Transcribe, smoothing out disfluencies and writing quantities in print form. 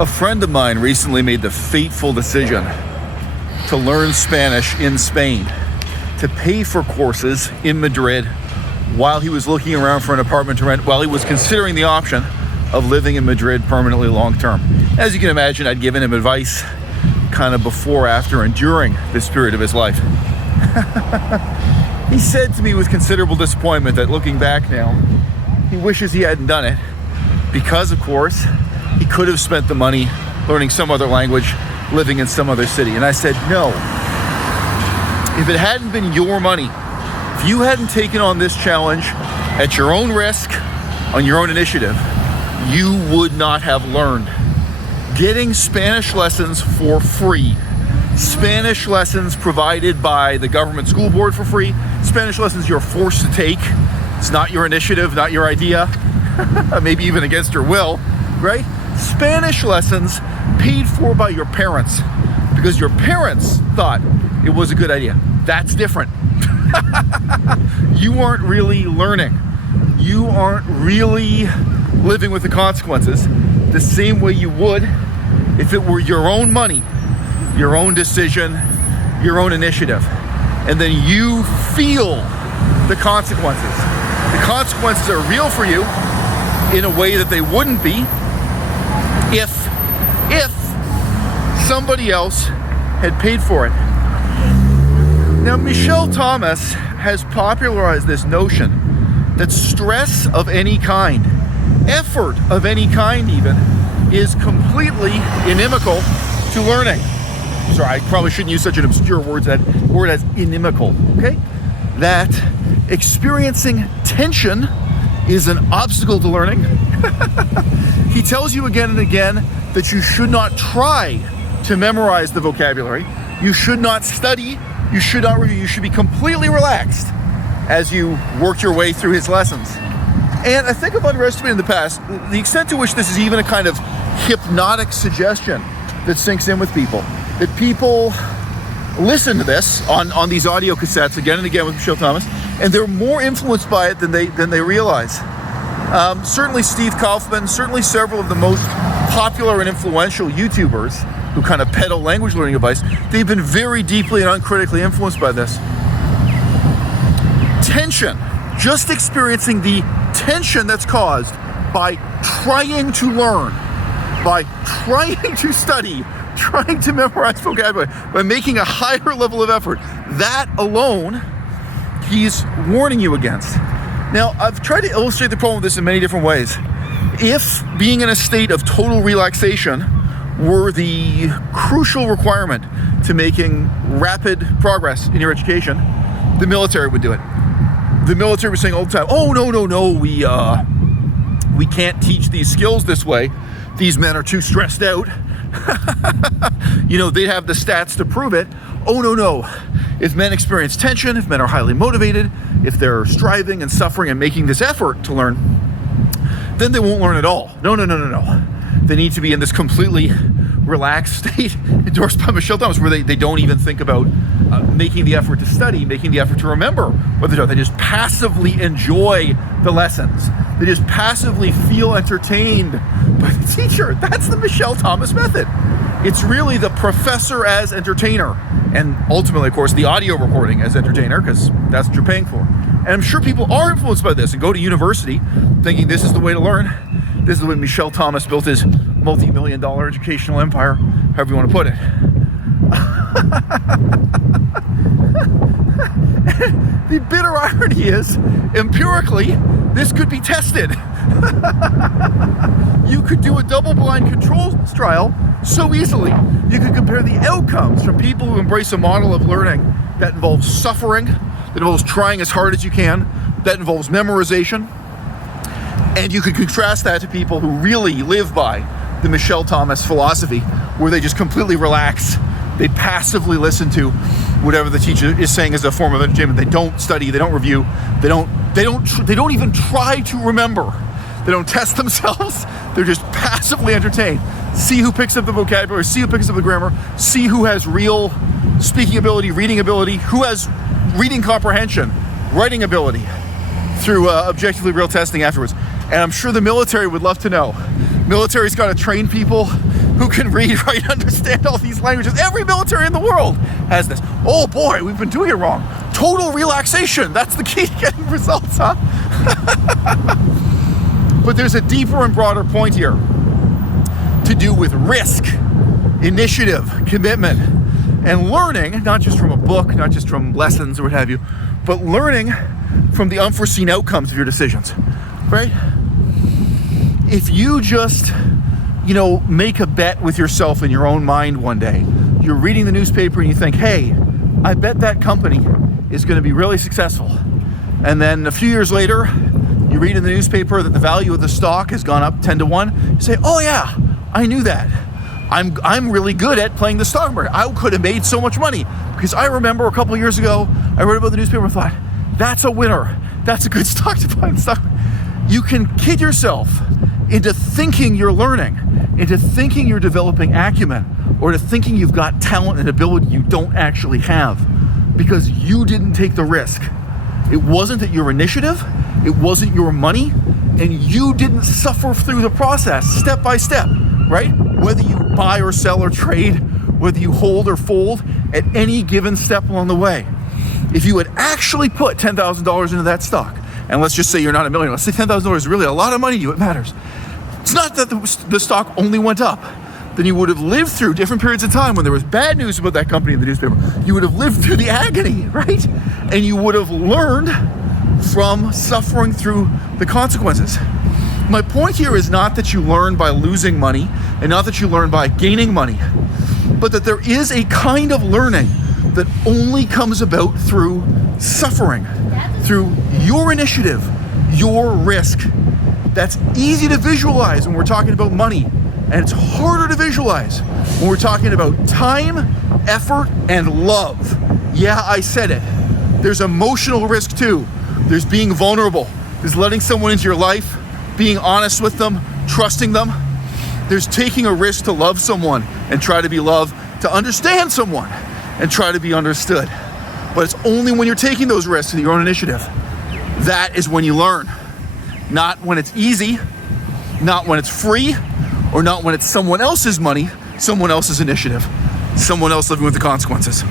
A friend of mine recently made the fateful decision to learn Spanish in Spain, to pay for courses in Madrid while he was looking around for an apartment to rent, while he was considering the option of living in Madrid permanently long term. As you can imagine, I'd given him advice kind of before, after, and during this period of his life. He said to me with considerable disappointment that looking back now, he wishes he hadn't done it because, of course, he could have spent the money learning some other language, living in some other city. And I said, no. If it hadn't been your money, if you hadn't taken on this challenge at your own risk, on your own initiative, you would not have learned. Getting Spanish lessons for free, Spanish lessons provided by the government school board for free, Spanish lessons you're forced to take. It's not your initiative, not your idea, maybe even against your will, right? Spanish lessons paid for by your parents because your parents thought it was a good idea. That's different. You aren't really learning. You aren't really living with the consequences the same way you would if it were your own money, your own decision, your own initiative. And then you feel the consequences. The consequences are real for you in a way that they wouldn't be if somebody else had paid for it. Now, Michel Thomas has popularized this notion that stress of any kind, effort of any kind even, is completely inimical to learning. Sorry, I probably shouldn't use such an obscure word as inimical, okay? That experiencing tension is an obstacle to learning. He tells you again and again that you should not try to memorize the vocabulary. You should not study. You should not review. You should be completely relaxed as you work your way through his lessons. And I think I've underestimated in the past the extent to which this is even a kind of hypnotic suggestion that sinks in with people. That people listen to this on these audio cassettes again and again with Michel Thomas, and they're more influenced by it than they realize. Certainly Steve Kaufman, certainly several of the most popular and influential YouTubers who kind of peddle language learning advice, they've been very deeply and uncritically influenced by this. Tension, just experiencing the tension that's caused by trying to learn, by trying to study, trying to memorize vocabulary, by making a higher level of effort, that alone, he's warning you against. Now, I've tried to illustrate the problem with this in many different ways. If being in a state of total relaxation were the crucial requirement to making rapid progress in your education, the military would do it. The military was saying all the time, oh, no, we can't teach these skills this way. These men are too stressed out. They'd have the stats to prove it. Oh, no. If men experience tension, if men are highly motivated, if they're striving and suffering and making this effort to learn, then they won't learn at all. No. They need to be in this completely relaxed state, endorsed by Michel Thomas, where they don't even think about making the effort to study, making the effort to remember what they're doing. They just passively enjoy the lessons. They just passively feel entertained by the teacher. That's the Michel Thomas method. It's really the professor as entertainer, and ultimately, of course, the audio recording as entertainer, because that's what you're paying for. And I'm sure people are influenced by this and go to university thinking this is the way to learn. This is the way Michel Thomas built his multi-million-dollar educational empire, however you want to put it. The bitter irony is, empirically, this could be tested. You could do a double-blind controls trial so easily. You could compare the outcomes from people who embrace a model of learning that involves suffering, that involves trying as hard as you can, that involves memorization, and you could contrast that to people who really live by the Michel Thomas philosophy, where they just completely relax. They passively listen to whatever the teacher is saying as a form of entertainment. They don't study. They don't review. They don't even try to remember. They don't test themselves. They're just passively entertained. See who picks up the vocabulary. See who picks up the grammar. See who has real speaking ability, reading ability. Who has reading comprehension, writing ability, through objectively real testing afterwards. And I'm sure the military would love to know. Military's got to train people who can read, write, understand all these languages. Every military in the world has this. Oh boy, we've been doing it wrong. Total relaxation. That's the key to getting results, huh? But there's a deeper and broader point here to do with risk, initiative, commitment, and learning, not just from a book, not just from lessons or what have you, but learning from the unforeseen outcomes of your decisions, right? If you just, make a bet with yourself in your own mind one day, you're reading the newspaper and you think, hey, I bet that company is going to be really successful. And then a few years later, you read in the newspaper that the value of the stock has gone up 10 to 1. You say, oh yeah, I knew that. I'm really good at playing the stock market. I could have made so much money because I remember a couple of years ago, I read about the newspaper and thought, that's a winner. That's a good stock to buy in the stock. You can kid yourself into thinking you're learning, into thinking you're developing acumen, or to thinking you've got talent and ability you don't actually have because you didn't take the risk. It wasn't at your initiative, it wasn't your money, and you didn't suffer through the process step by step, right? Whether you buy or sell or trade, whether you hold or fold at any given step along the way. If you had actually put $10,000 into that stock, and let's just say you're not a millionaire, let's say $10,000 is really a lot of money to you, it matters. It's not that the stock only went up. Then you would have lived through different periods of time when there was bad news about that company in the newspaper. You would have lived through the agony, right? And you would have learned from suffering through the consequences. My point here is not that you learn by losing money and not that you learn by gaining money, but that there is a kind of learning that only comes about through suffering, through your initiative, your risk. That's easy to visualize when we're talking about money, and it's harder to visualize when we're talking about time, effort, and love. Yeah, I said it. There's emotional risk too. There's being vulnerable. There's letting someone into your life, being honest with them, trusting them. There's taking a risk to love someone and try to be loved, to understand someone and try to be understood. But it's only when you're taking those risks in your own initiative. That is when you learn. Not when it's easy, not when it's free, or not when it's someone else's money, someone else's initiative, someone else living with the consequences.